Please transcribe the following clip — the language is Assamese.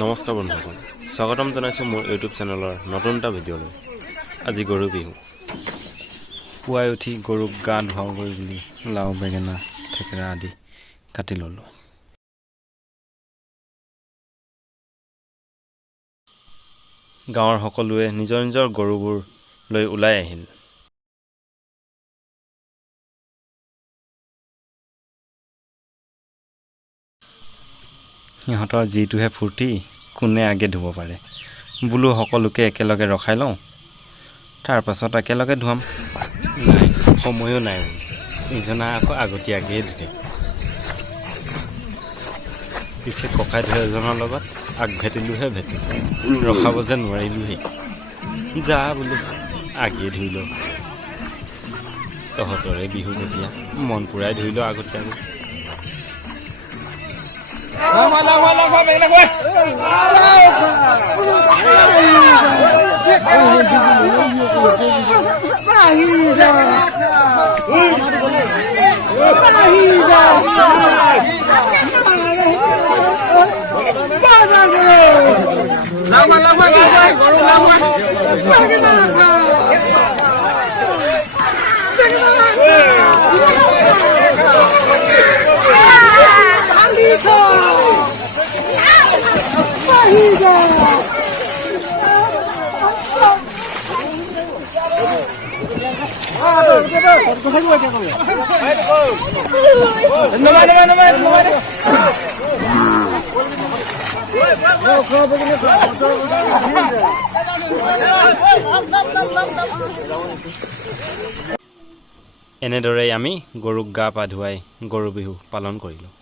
নমস্কাৰ বন্ধুসকল, স্বাগতম জনাইছোঁ মোৰ ইউটিউব চেনেলৰ নতুন এটা ভিডিঅ'লৈ। আজি গৰু বিহু। পুৱাই উঠি গৰুক গা ধুৱাওঁগৈ বুলি লাও বেঙেনা থেকেৰা আদি কাটি ল'লোঁ। গাঁৱৰ সকলোৱে নিজৰ নিজৰ গৰুবোৰ লৈ ওলাই আহিল। সিহঁতৰ যিটোহে ফূৰ্তি, কোনে আগে ধুব পাৰে বোলো সকলোকে একেলগে ৰখাই লওঁ, তাৰ পাছত একেলগে ধুৱাম। নাই, সময়ো নাই, ইজনা আকৌ আগতীয়াকৈয়ে ধুলে। পিছে ককাই ধুই এজনৰ লগত আগভেটিলোহে ভেটিলোঁ, ৰখাব যে নোৱাৰিলোঁহেই। যা বোলো আগেয়ে ধুই লওঁ, তহঁতৰে বিহু যেতিয়া মন পূৰাই ধুই লওঁ আগতীয়াকৈ। এনেদৰেই আমি গৰুক গা পা ধুৱাই গৰু বিহু পালন কৰিলোঁ।